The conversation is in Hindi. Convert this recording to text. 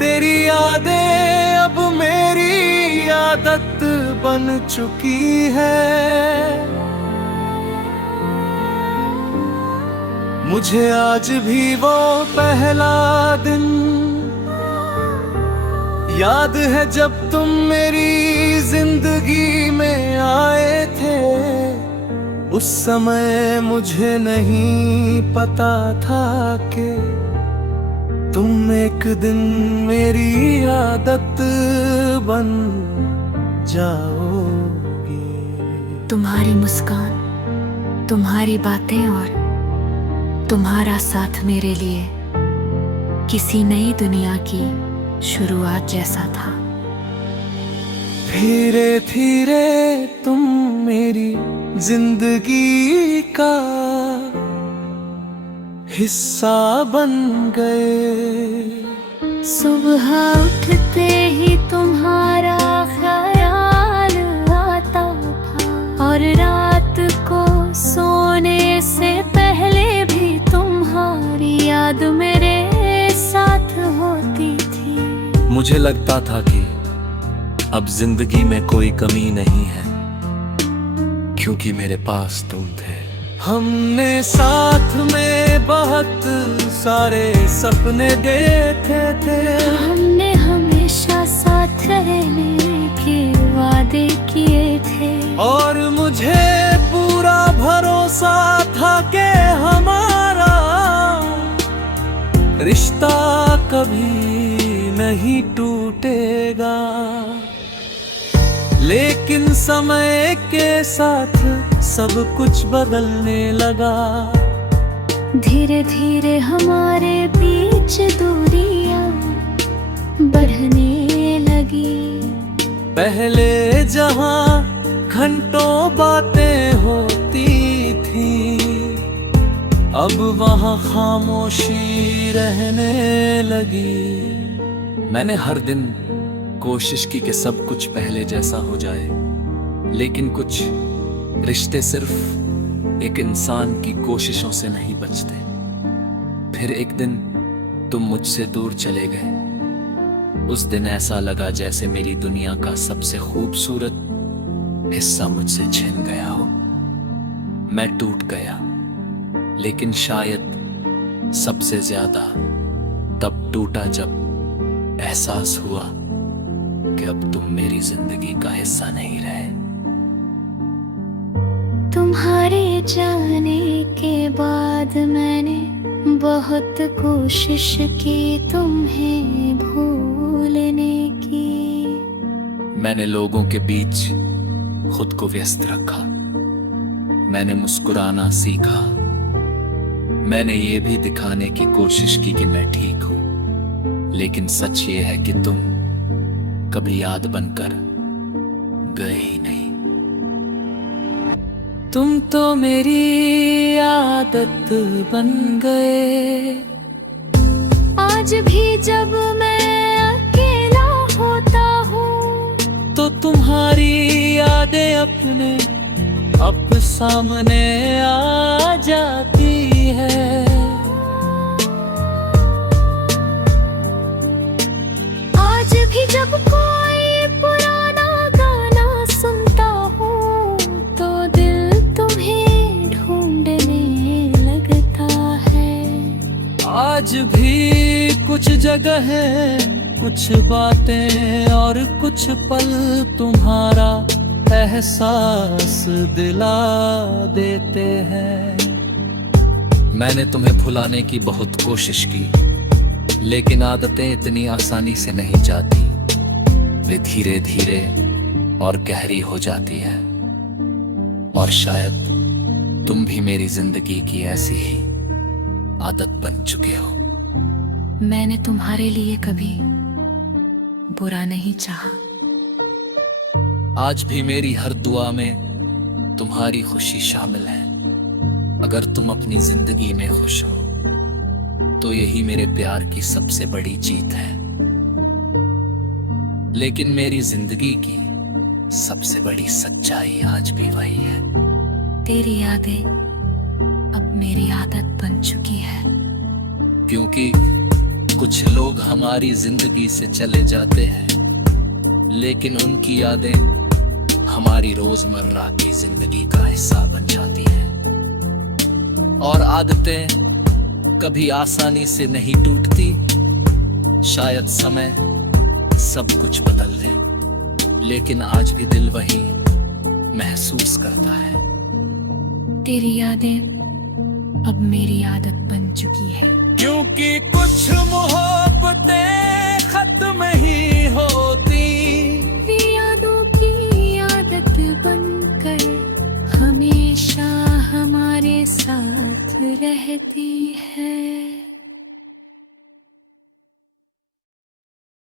तेरी यादें अब मेरी आदत बन चुकी है। मुझे आज भी वो पहला दिन याद है जब तुम मेरी जिंदगी में आए थे। उस समय मुझे नहीं पता था कि तुम एक दिन मेरी आदत बन जाओगे। तुम्हारी मुस्कान, तुम्हारी बातें और तुम्हारा साथ मेरे लिए किसी नई दुनिया की शुरुआत जैसा था। धीरे धीरे तुम मेरी जिंदगी का हिस्सा बन गए। सुबह उठते ही तुम्हारा ख्याल आता था और रात को सोने से पहले भी तुम्हारी याद मेरे साथ होती थी। मुझे लगता था कि अब जिंदगी में कोई कमी नहीं है, क्योंकि मेरे पास तुम थे। हमने साथ में बहुत सारे सपने देखे थे। हमने हमेशा साथ रहने के वादे किए थे। और मुझे पूरा भरोसा था कि हमारा रिश्ता कभी नहीं टूटेगा। लेकिन समय के साथ सब कुछ बदलने लगा। धीरे धीरे हमारे बीच दूरियां बढ़ने लगी। पहले जहां घंटों बातें होती थी, अब वहां खामोशी रहने लगी। मैंने हर दिन कोशिश की कि सब कुछ पहले जैसा हो जाए, लेकिन कुछ रिश्ते सिर्फ एक इंसान की कोशिशों से नहीं बचते। फिर एक दिन तुम मुझसे दूर चले गए। उस दिन ऐसा लगा जैसे मेरी दुनिया का सबसे खूबसूरत हिस्सा मुझसे छिन गया हो। मैं टूट गया, लेकिन शायद सबसे ज्यादा तब टूटा जब एहसास हुआ कि अब तुम मेरी जिंदगी का हिस्सा नहीं रहे। तुम्हारे जाने के बाद मैंने बहुत कोशिश की तुम्हें भूलने की। मैंने लोगों के बीच खुद को व्यस्त रखा। मैंने मुस्कुराना सीखा। मैंने ये भी दिखाने की कोशिश की कि मैं ठीक हूं, लेकिन सच ये है कि तुम कभी याद बनकर गए ही नहीं। तुम तो मेरी आदत बन गए। आज भी जब मैं अकेला होता हूँ तो तुम्हारी यादें अपने अब सामने आ जाती है। आज भी जब कोई पुराना गाना सुनता हूँ तो दिल तुम्हें ढूंढने लगता है। आज भी कुछ जगह है, कुछ बातें और कुछ पल तुम्हारा एहसास दिला देते हैं। मैंने तुम्हें भुलाने की बहुत कोशिश की, लेकिन आदतें इतनी आसानी से नहीं जाती। वे धीरे धीरे और गहरी हो जाती है। और शायद तुम भी मेरी जिंदगी की ऐसी ही आदत बन चुके हो। मैंने तुम्हारे लिए कभी बुरा नहीं चाहा। आज भी मेरी हर दुआ में तुम्हारी खुशी शामिल है। अगर तुम अपनी जिंदगी में खुश हो तो यही मेरे प्यार की सबसे बड़ी जीत है। लेकिन मेरी जिंदगी की सबसे बड़ी सच्चाई आज भी वही है। तेरी यादें अब मेरी आदत बन चुकी है। क्योंकि कुछ लोग हमारी जिंदगी से चले जाते हैं, लेकिन उनकी यादें हमारी रोजमर्रा की जिंदगी का हिस्सा बन जाती हैं। और आदतें कभी आसानी से नहीं टूटती, शायद समय सब कुछ बदल दे, लेकिन आज भी दिल वही महसूस करता है। तेरी यादें अब मेरी आदत बन चुकी है। क्योंकि कुछ मोहब्बतें खत्म ही होती